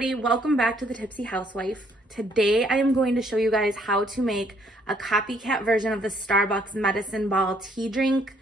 everybody, welcome back to the Tipsy Housewife. Today I am going to show you guys how to make a copycat version of the Starbucks medicine ball tea drink.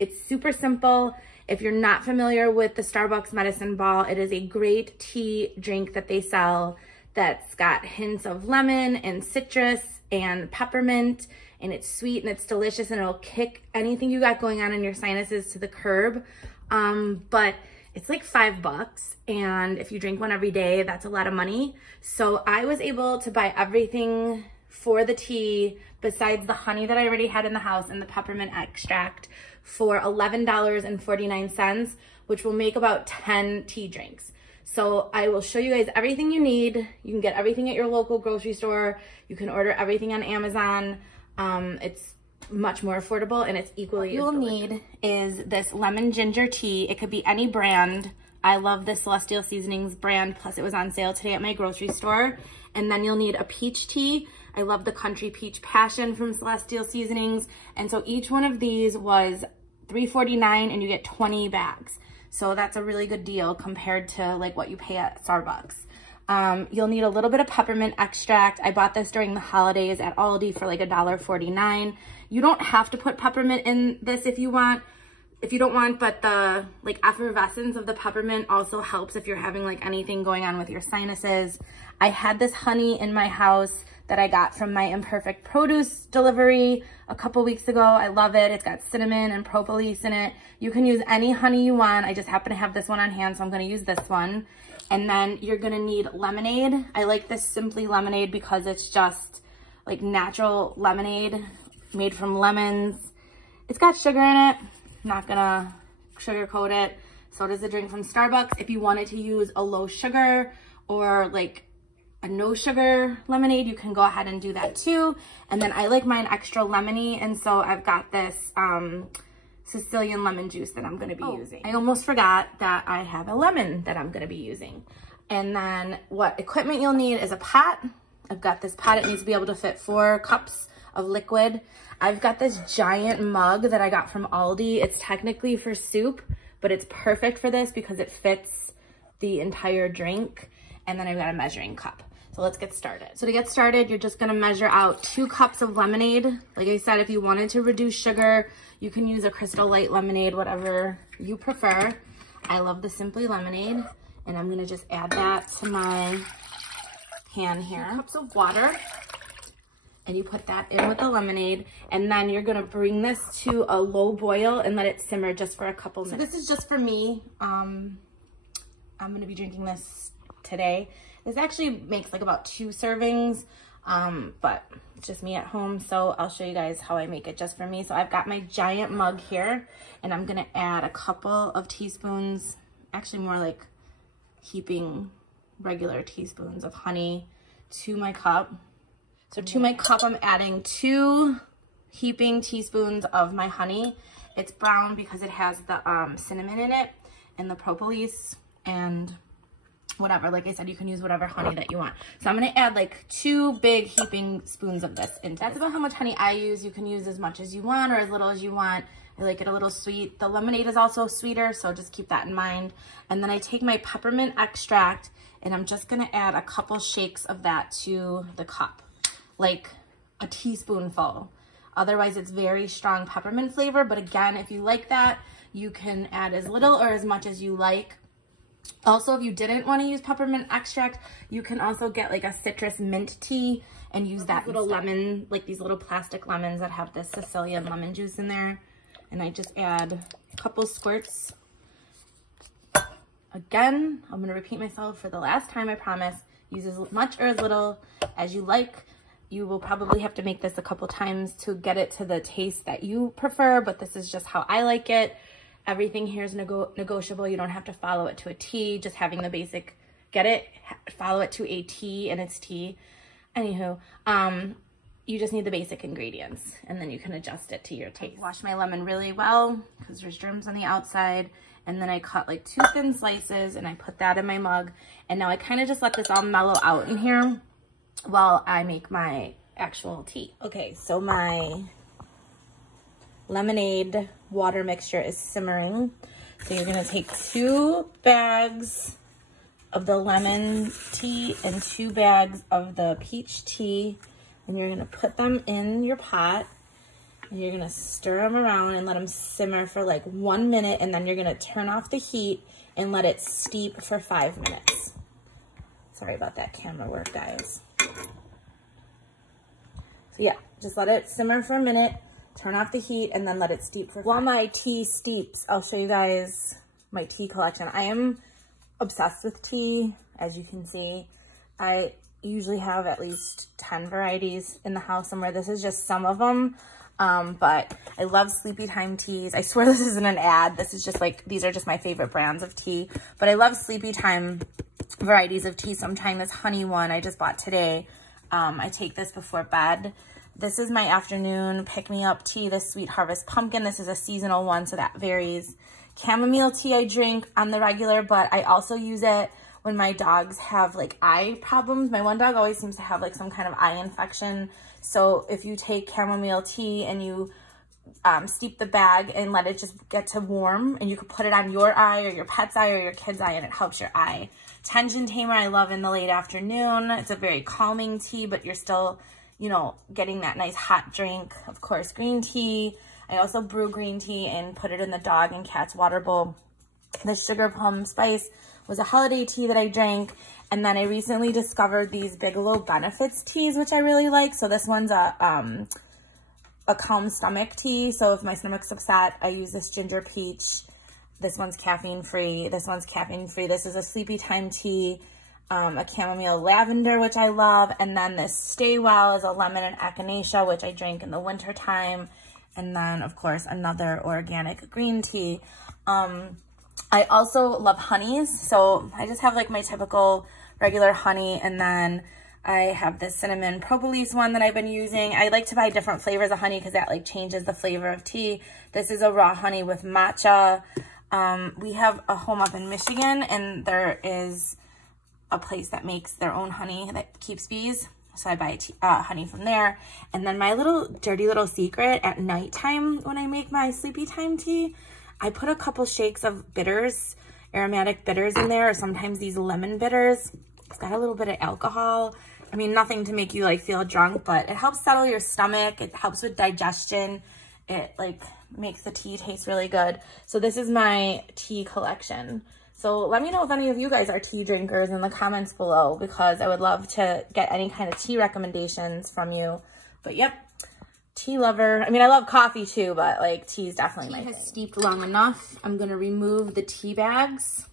It's super simple. If you're not familiar with the Starbucks medicine ball, it is a great tea drink that they sell that's got hints of lemon and citrus and peppermint, and it's sweet and it's delicious, and it'll kick anything you got going on in your sinuses to the curb. But it's like $5, and if you drink one every day, that's a lot of money. So I was able to buy everything for the tea besides the honey that I already had in the house and the peppermint extract for $11.49, which will make about 10 tea drinks. So I will show you guys everything you need. You can get everything at your local grocery store. You can order everything on Amazon. It's much more affordable, and it's equally as delicious. What you'll need is this lemon ginger tea. It could be any brand. I love the Celestial Seasonings brand, plus it was on sale today at my grocery store. And then you'll need a peach tea. I love the Country Peach Passion from Celestial Seasonings. And so each one of these was $3.49, and you get 20 bags. So that's a really good deal compared to like what you pay at Starbucks. You'll need a little bit of peppermint extract. I bought this during the holidays at Aldi for like $1.49. You don't have to put peppermint in this if you want. If you don't want, but the like effervescence of the peppermint also helps if you're having like anything going on with your sinuses. I had this honey in my house that I got from my Imperfect Produce delivery a couple weeks ago. I love it. It's got cinnamon and propolis in it. You can use any honey you want. I just happen to have this one on hand, so I'm going to use this one. And then you're going to need lemonade. I like this Simply Lemonade because it's just like natural lemonade made from lemons. It's got sugar in it. I'm not going to sugarcoat it. So does the drink from Starbucks. If you wanted to use a low sugar or like a no sugar lemonade, you can go ahead and do that too. And then I like mine extra lemony, and so I've got this Sicilian lemon juice that I'm going to be using. I almost forgot that I have a lemon that I'm going to be using. And then what equipment you'll need is a pot. I've got this pot. It needs to be able to fit 4 cups of liquid. I've got this giant mug that I got from Aldi. It's technically for soup, but it's perfect for this because it fits the entire drink. And then I've got a measuring cup. So let's get started. So to get started, you're just gonna measure out 2 cups of lemonade. Like I said, if you wanted to reduce sugar, you can use a Crystal Light lemonade, whatever you prefer. I love the Simply Lemonade, and I'm gonna just add that to my pan here. 2 cups of water, and you put that in with the lemonade, and then you're gonna bring this to a low boil and let it simmer just for a couple minutes. So this is just for me. I'm gonna be drinking this today. This actually makes like about 2 servings, but it's just me at home, so I'll show you guys how I make it just for me. So I've got my giant mug here, and I'm gonna add a couple of teaspoons, actually more like heaping regular teaspoons of honey to my cup. So to my cup, I'm adding 2 heaping teaspoons of my honey. It's brown because it has the cinnamon in it and the propolis and whatever. Like I said, you can use whatever honey that you want. So I'm going to add like 2 big heaping spoons of this into That's about how much honey I use. You can use as much as you want or as little as you want. I like it a little sweet. The lemonade is also sweeter, so just keep that in mind. And then I take my peppermint extract, and I'm just going to add a couple shakes of that to the cup, like a teaspoonful. Otherwise, it's very strong peppermint flavor. But again, if you like that, you can add as little or as much as you like. Also, if you didn't want to use peppermint extract, you can also get like a citrus mint tea and use that little lemon, like these little plastic lemons that have this Sicilian lemon juice in there. And I just add a couple squirts. Again, I'm going to repeat myself for the last time, I promise. Use as much or as little as you like. You will probably have to make this a couple times to get it to the taste that you prefer, but this is just how I like it. Everything here is negotiable. You don't have to follow it to a T. Just having the basic, get it, follow it to a T, and it's tea. Anywho, you just need the basic ingredients, and then you can adjust it to your taste. Wash my lemon really well because there's germs on the outside, and then I cut like 2 thin slices, and I put that in my mug. And now I kind of just let this all mellow out in here while I make my actual tea. Okay, so my lemonade water mixture is simmering. So you're gonna take 2 bags of the lemon tea and 2 bags of the peach tea. And you're gonna put them in your pot and you're gonna stir them around and let them simmer for like 1 minute, and then you're gonna turn off the heat and let it steep for 5 minutes. Sorry about that camera work, guys. So yeah, just let it simmer for a minute, turn off the heat, and then let it steep for 5 minutes. While my tea steeps, I'll show you guys my tea collection. I am obsessed with tea, as you can see. I usually have at least 10 varieties in the house somewhere. This is just some of them, but I love sleepy time teas. I swear this isn't an ad. This is just like, these are just my favorite brands of tea, but I love sleepy time varieties of tea. So I'm trying this honey one I just bought today. I take this before bed. This is my afternoon pick-me-up tea, the Sweet Harvest Pumpkin. This is a seasonal one, so that varies. Chamomile tea I drink on the regular, but I also use it when my dogs have like eye problems. My one dog always seems to have like some kind of eye infection. So if you take chamomile tea and you steep the bag and let it just get to warm, and you could put it on your eye or your pet's eye or your kid's eye, and it helps your eye. Tension Tamer I love in the late afternoon. It's a very calming tea, but you're still, you know, getting that nice hot drink. Of course, green tea. I also brew green tea and put it in the dog and cat's water bowl. The Sugar Plum Spice was a holiday tea that I drank. And then I recently discovered these Bigelow Benefits teas, which I really like. So this one's a calm stomach tea. So if my stomach's upset, I use this ginger peach. This one's caffeine free. This one's caffeine free. This is a sleepy time tea. A chamomile lavender, which I love. And then this Stay Well is a lemon and echinacea, which I drink in the winter time. And then, of course, another organic green tea. I also love honeys. So I just have like my typical regular honey. And then I have this cinnamon propolis one that I've been using. I like to buy different flavors of honey because that like changes the flavor of tea. This is a raw honey with matcha. We have a home up in Michigan, and there is a place that makes their own honey that keeps bees. So I buy honey from there. And then my little dirty little secret at nighttime when I make my sleepy time tea, I put a couple shakes of bitters, aromatic bitters in there, or sometimes these lemon bitters. It's got a little bit of alcohol. I mean, nothing to make you like feel drunk, but it helps settle your stomach. It helps with digestion. It like makes the tea taste really good. So this is my tea collection. So let me know if any of you guys are tea drinkers in the comments below, because I would love to get any kind of tea recommendations from you. But yep, tea lover. I mean, I love coffee too, but like tea is definitely my thing. Tea has steeped long enough. I'm gonna remove the tea bags.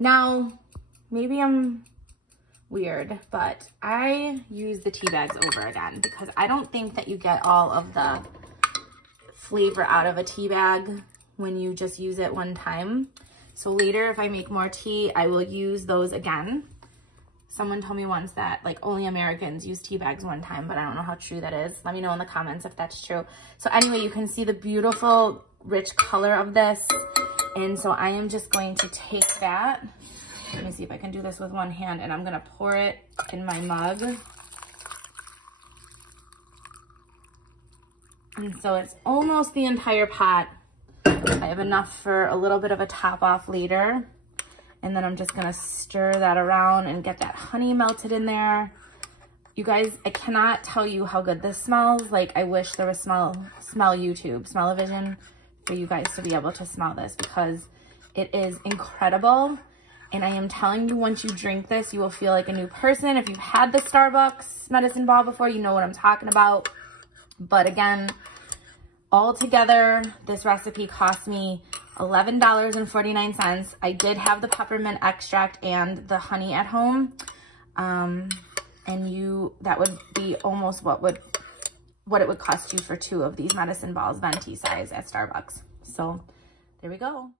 Now, maybe I'm weird, but I use the tea bags over again because I don't think that you get all of the flavor out of a tea bag when you just use it one time. So later, if I make more tea, I will use those again. Someone told me once that like only Americans use tea bags one time, but I don't know how true that is. Let me know in the comments if that's true. So anyway, you can see the beautiful, rich color of this. And so I am just going to take that. Let me see if I can do this with one hand, and I'm gonna pour it in my mug. And so it's almost the entire pot. I have enough for a little bit of a top off later. And then I'm just gonna stir that around and get that honey melted in there. You guys, I cannot tell you how good this smells. Like, I wish there was smell-o-vision for you guys to be able to smell this, because it is incredible. And I am telling you, once you drink this, you will feel like a new person. If you've had the Starbucks medicine ball before, you know what I'm talking about. But again, all together, this recipe cost me $11.49. I did have the peppermint extract and the honey at home. And that would be almost what it would cost you for 2 of these medicine balls, venti size, at Starbucks. So there we go.